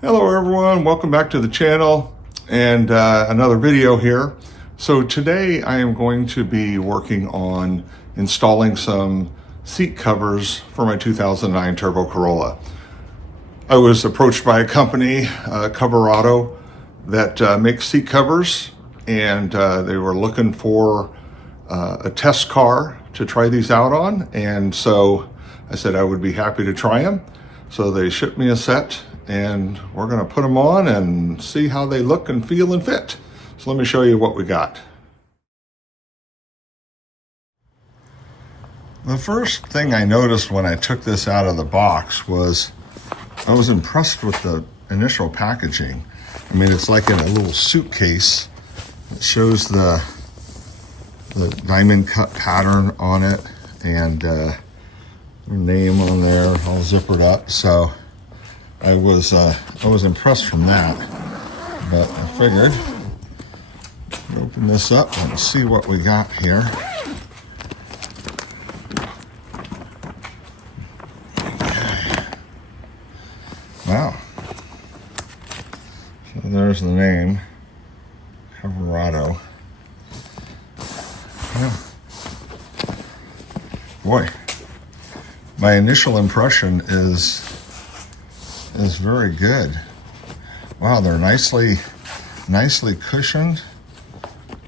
Hello everyone, welcome back to the channel and another video here. So today I am going to be working on installing some seat covers for my 2009 Turbo Corolla. I was approached by a company, Coverado, that makes seat covers, and they were looking for a test car to try these out on, and so I said I would be happy to try them. So they shipped me a set, and we're going to put them on and see how they look and feel and fit. So let me show you what we got. The first thing I noticed when I took this out of the box was I was impressed with the initial packaging. I mean, it's like in a little suitcase. It shows the diamond cut pattern on it and their name on there, all zippered up. So I was impressed from that, but I figured open this up and see what we got here. Okay. Wow. So there's the name, Coverado. Yeah. Boy, my initial impression is very good. Wow, they're nicely cushioned.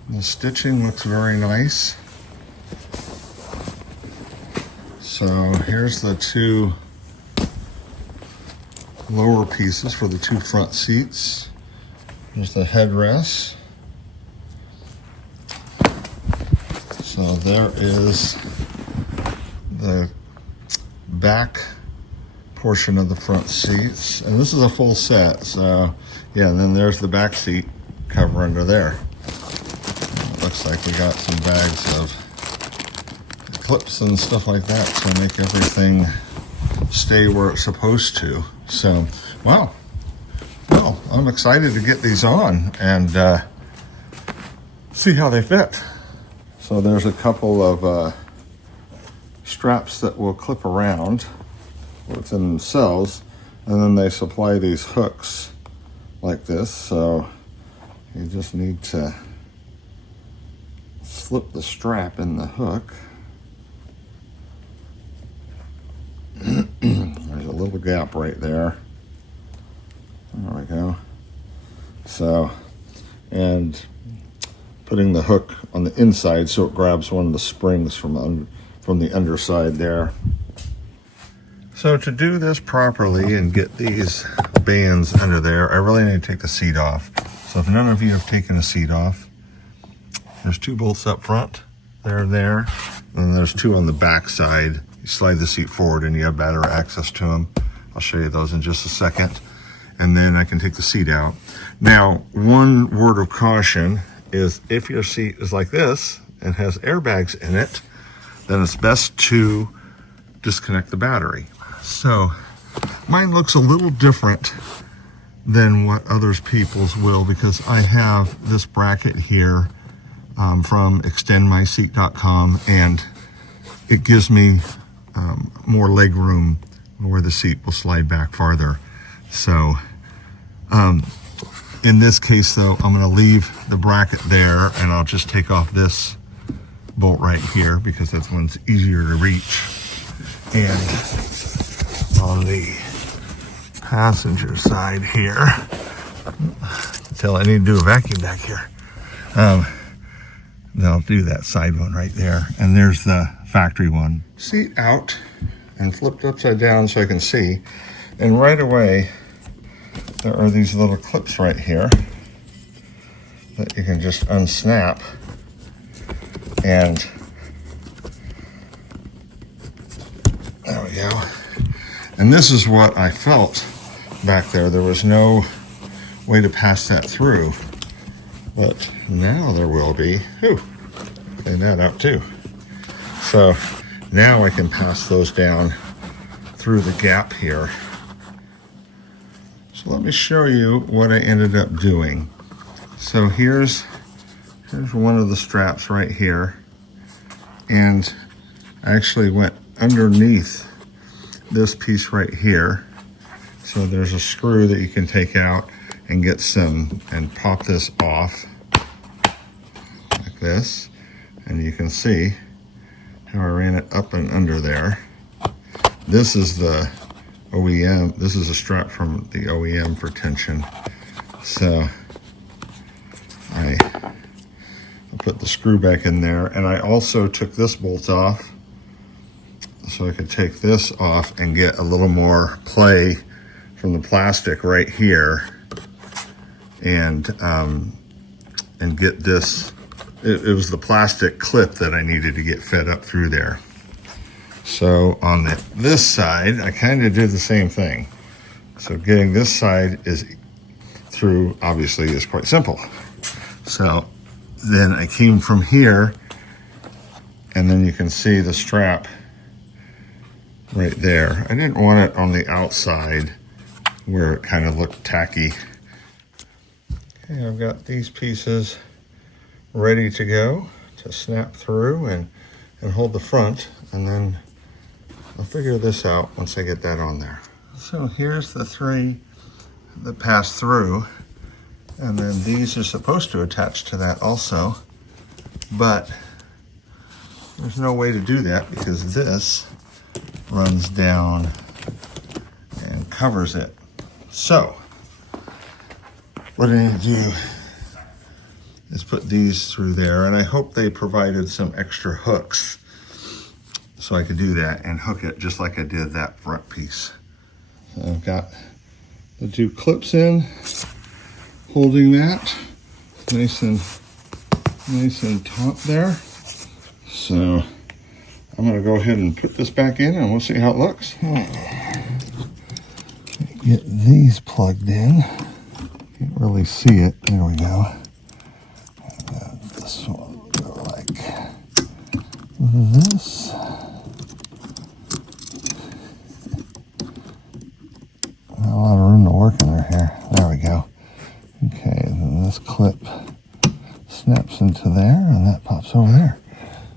The stitching looks very nice. So here's the two lower pieces for the two front seats. Here's the headrest. So there is the back portion of the front seats, and this is a full set. So yeah, and then there's the back seat cover under there. It looks like we got some bags of clips and stuff like that to make everything stay where it's supposed to. So wow, well, I'm excited to get these on and see how they fit. So there's a couple of straps that will clip around within themselves, and then they supply these hooks like this. So you just need to slip the strap in the hook. There's a little gap right there. There we go. So, and putting the hook on the inside so it grabs one of the springs from the underside there. So to do this properly and get these bands under there, I really need to take the seat off. So if none of you have taken a seat off, there's two bolts up front, and then there's two on the back side. You slide the seat forward and you have better access to them. I'll show you those in just a second. And then I can take the seat out. Now, one word of caution is if your seat is like this and has airbags in it, then it's best to disconnect the battery. So mine looks a little different than what others people's will, because I have this bracket here from extendmyseat.com, and it gives me more leg room where the seat will slide back farther. So in this case though, I'm going to leave the bracket there, and I'll just take off this bolt right here because that's one's easier to reach. And on the passenger side here, I need to do a vacuum back here. Then I'll do that side one right there, and there's the factory one. Seat out and flipped upside down so I can see, and right away there are these little clips right here that you can just unsnap, and there we go. And this is what I felt back there. There was no way to pass that through, but now there will be. Ooh, clean that up too. So now I can pass those down through the gap here. So let me show you what I ended up doing. So here's one of the straps right here, and I actually went underneath this piece right here So there's a screw that you can take out and get some, and pop this off like this. And you can see how I ran it up and under there. This is the OEM. This is a strap from the OEM for tension. So I put the screw back in there, and I also took this bolt off so I could take this off and get a little more play from the plastic right here, and get this. It was the plastic clip that I needed to get fed up through there. So on this side, I kind of did the same thing. So getting this side is through, obviously, is quite simple. So then I came from here, and then you can see the strap right there. I didn't want it on the outside where it kind of looked tacky. Okay, I've got these pieces ready to go to snap through and hold the front, and then I'll figure this out once I get that on there. So here's the three that pass through, and then these are supposed to attach to that also, but there's no way to do that because this runs down and covers it. So what I need to do is put these through there, and I hope they provided some extra hooks so I could do that and hook it just like I did that front piece. So I've got the two clips in, holding that nice and taut there. So I'm gonna go ahead and put this back in, and we'll see how it looks. Get these plugged in. Can't really see it. There we go. This one will go like this. Not a lot of room to work in here. There we go. Okay, then this clip snaps into there, and that pops over there.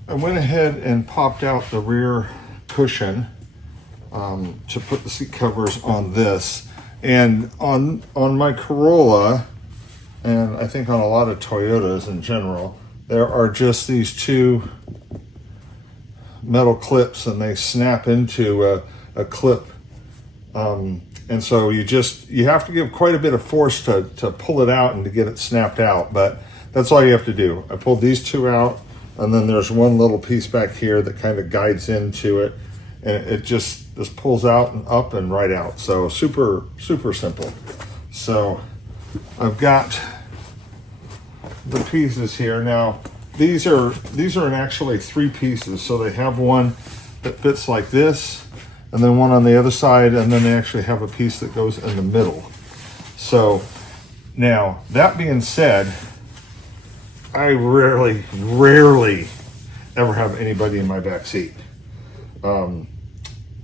I went ahead and popped out the rear cushion to put the seat covers on this. And on my Corolla, and I think on a lot of Toyotas in general, there are just these two metal clips, and they snap into a clip. And so you have to give quite a bit of force to pull it out and to get it snapped out, but that's all you have to do. I pulled these two out, and then there's one little piece back here that kind of guides into it, and it just pulls out and up and right out. So super simple. So I've got the pieces here. Now these are actually three pieces. So they have one that fits like this, and then one on the other side, and then they actually have a piece that goes in the middle. So now, that being said, I rarely ever have anybody in my back seat.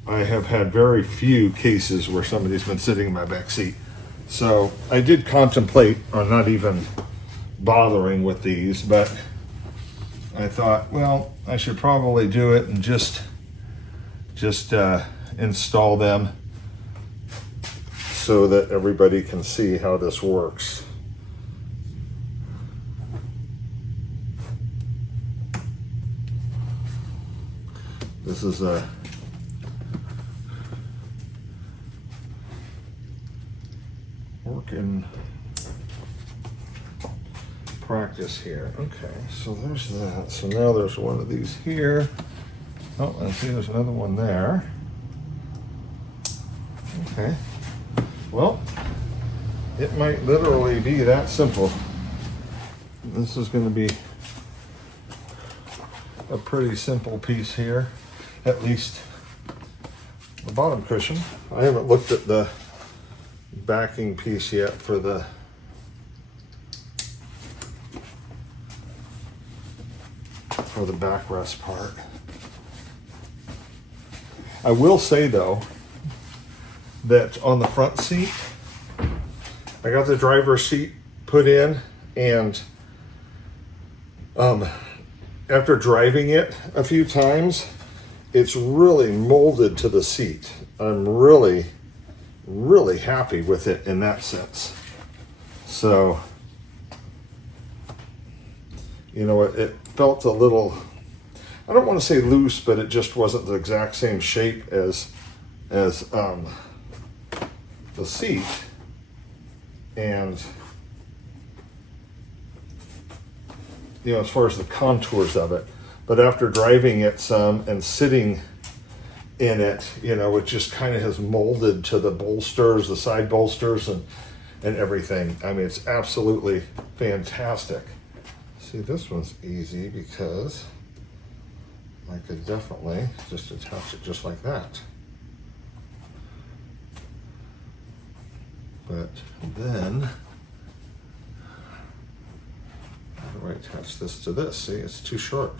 I have had very few cases where somebody's been sitting in my back seat. So I did contemplate on not even bothering with these, but I thought, well, I should probably do it and just install them so that everybody can see how this works. This is a work in practice here. Okay, so there's that. So now there's one of these here. Oh, I see there's another one there. Okay. Well, it might literally be that simple. This is going to be a pretty simple piece here, at least the bottom cushion. I haven't looked at the backing piece yet for the backrest part. I will say though that on the front seat, I got the driver's seat put in, and after driving it a few times, it's really molded to the seat. I'm really really happy with it in that sense. So, you know, it felt a little, I don't want to say loose, but it just wasn't the exact same shape as the seat. And, you know, as far as the contours of it. But after driving it some and sitting in it, you know, it just kind of has molded to the bolsters, the side bolsters and everything. I mean, it's absolutely fantastic. See, this one's easy because I could definitely just attach it just like that. But then, how do I attach this to this? See, it's too short.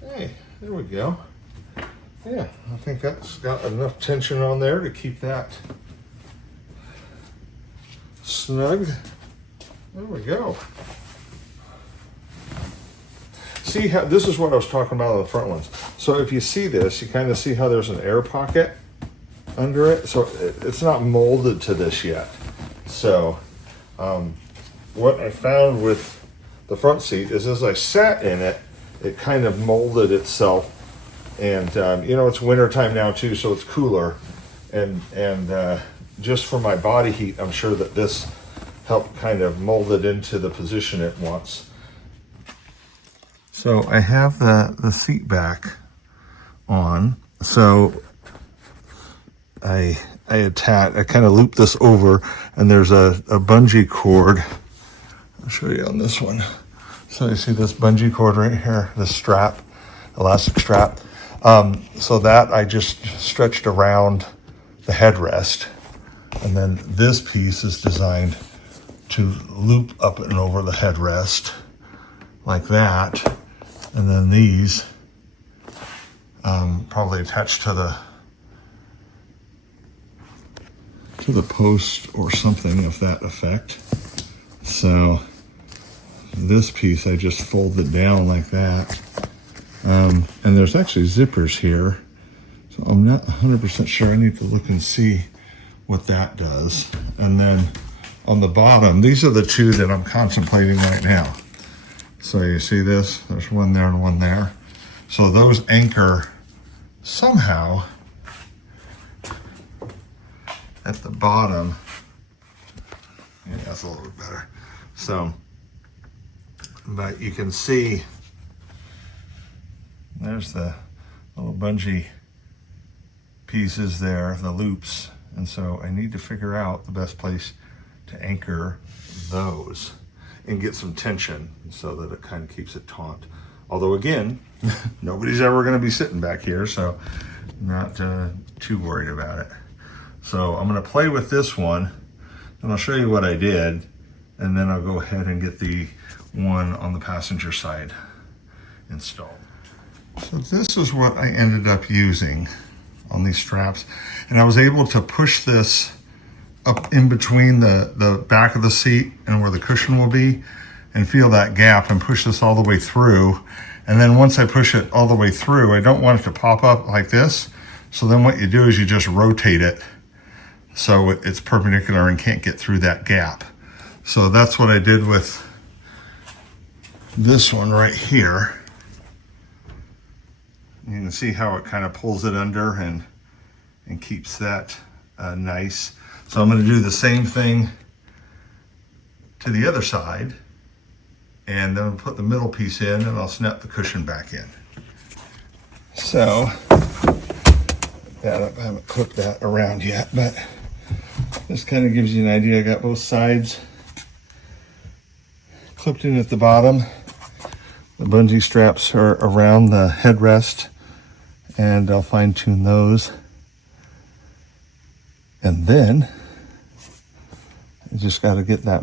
Hey, there we go. Yeah, I think that's got enough tension on there to keep that snug. There we go. See how, this is what I was talking about on the front ones. So if you see this, you kind of see how there's an air pocket under it. So it's not molded to this yet. So what I found with the front seat is as I sat in it, it kind of molded itself. And you know, it's winter time now too, so it's cooler. And just for my body heat, I'm sure that this helped kind of mold it into the position it wants. So I have the seat back on. So I kind of loop this over, and there's a bungee cord. I'll show you on this one. So you see this bungee cord right here, this strap, elastic strap. So that I just stretched around the headrest, and then this piece is designed to loop up and over the headrest like that, and then these probably attached to the post or something of that effect. So this piece I just folded down like that. And there's actually zippers here, so I'm not 100% sure. I need to look and see what that does. And then on the bottom, these are the two that I'm contemplating right now. So you see this? There's one there and one there. So those anchor somehow at the bottom. Yeah, that's a little bit better. So, but you can see there's the little bungee pieces there, the loops. And so I need to figure out the best place to anchor those and get some tension so that it kind of keeps it taut. Although again, nobody's ever going to be sitting back here, so not too worried about it. So I'm going to play with this one, and I'll show you what I did, and then I'll go ahead and get the one on the passenger side installed. So this is what I ended up using on these straps, and I was able to push this up in between the back of the seat and where the cushion will be, and feel that gap and push this all the way through. And then once I push it all the way through, I don't want it to pop up like this. So then what you do is you just rotate it so it's perpendicular and can't get through that gap. So that's what I did with this one right here. You can see how it kind of pulls it under and keeps that nice. So I'm going to do the same thing to the other side, and then I'll put the middle piece in, and I'll snap the cushion back in. So that up, I haven't clipped that around yet, but this kind of gives you an idea. I got both sides clipped in at the bottom. The bungee straps are around the headrest, and I'll fine tune those. And then I just got to get that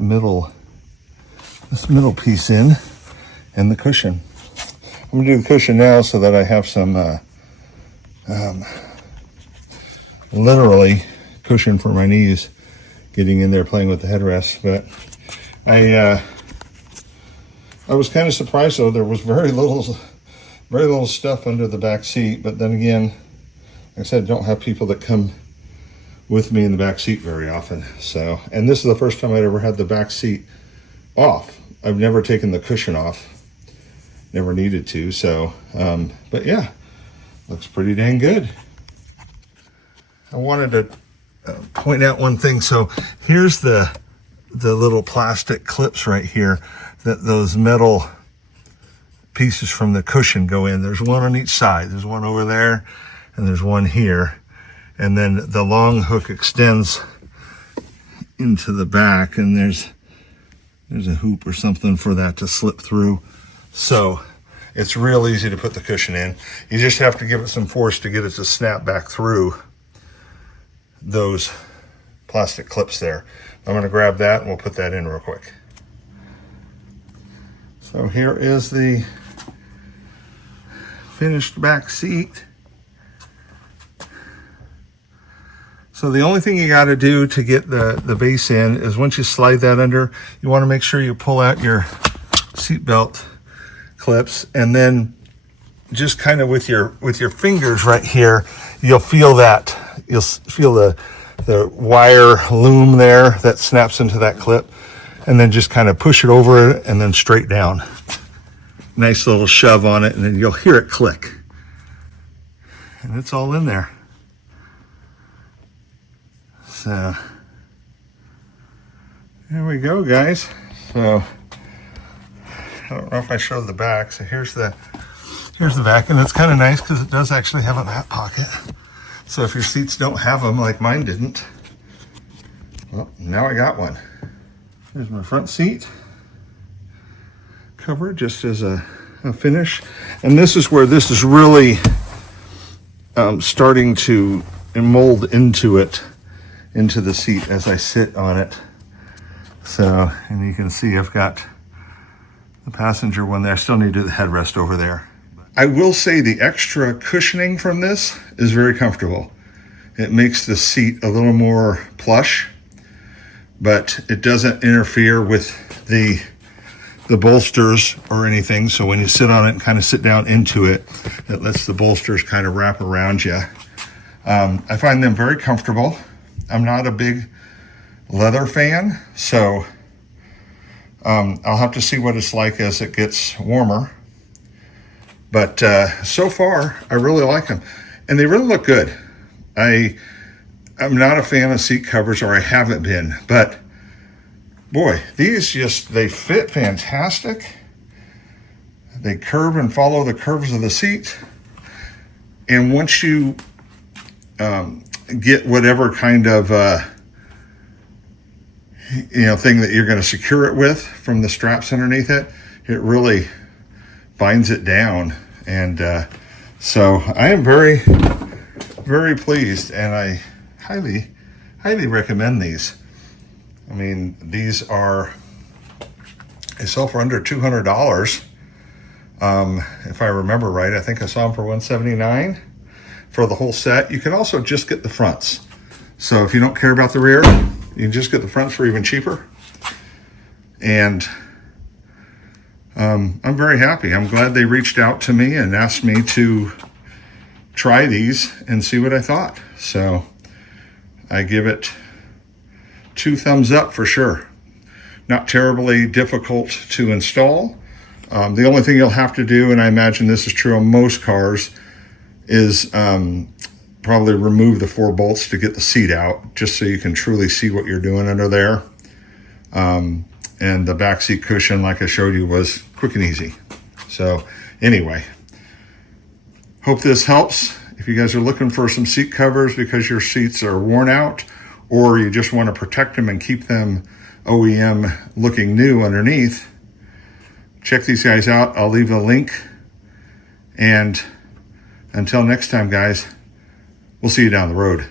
this middle piece in, and the cushion. I'm gonna do the cushion now so that I have some literally cushion for my knees getting in there playing with the headrest. But I was kind of surprised though, there was very little stuff under the back seat. But then again, like I said, don't have people that come with me in the back seat very often. So, and this is the first time I'd ever had the back seat off. I've never taken the cushion off, never needed to. So, but yeah, looks pretty dang good. I wanted to point out one thing. So here's the little plastic clips right here that those metal pieces from the cushion go in. There's one on each side. There's one over there and there's one here. And then the long hook extends into the back, and there's a hoop or something for that to slip through. So it's real easy to put the cushion in. You just have to give it some force to get it to snap back through those plastic clips there. I'm going to grab that and we'll put that in real quick. So here is the finished back seat. So the only thing you got to do to get the base in is once you slide that under, you want to make sure you pull out your seat belt clips, and then just kind of with your fingers right here, you'll feel the wire loom there that snaps into that clip, and then just kind of push it over and then straight down. Nice little shove on it, and then you'll hear it click. And it's all in there. So there we go, guys. So I don't know if I showed the back. So here's the back, and it's kind of nice because it does actually have a back pocket. So if your seats don't have them, like mine didn't, well, now I got one. Here's my front seat cover, just as a finish. And this is where this is really starting to mold into the seat as I sit on it. So, and you can see I've got the passenger one there. I still need to do the headrest over there. I will say the extra cushioning from this is very comfortable. It makes the seat a little more plush, but it doesn't interfere with the bolsters or anything. So when you sit on it and kind of sit down into it, it lets the bolsters kind of wrap around you. I find them very comfortable. I'm not a big leather fan, so I'll have to see what it's like as it gets warmer. But so far, I really like them, and they really look good. I'm not a fan of seat covers, or I haven't been, but boy, these they fit fantastic. They curve and follow the curves of the seat, and once you get whatever kind of thing that you're going to secure it with from the straps underneath it, it really binds it down. And so I am very, very pleased, and I highly recommend these. I mean, they sell for under $200. If I remember right, I think I saw them for $179 for the whole set. You can also just get the fronts. So if you don't care about the rear, you can just get the fronts for even cheaper. And I'm very happy. I'm glad they reached out to me and asked me to try these and see what I thought. So I give it 2 thumbs up for sure. Not terribly difficult to install. The only thing you'll have to do, and I imagine this is true on most cars, is probably remove the 4 bolts to get the seat out, just so you can truly see what you're doing under there. And the back seat cushion, like I showed you, was quick and easy. So anyway, hope this helps. If you guys are looking for some seat covers because your seats are worn out, or you just want to protect them and keep them OEM looking new underneath, check these guys out. I'll leave a link. And until next time, guys, we'll see you down the road.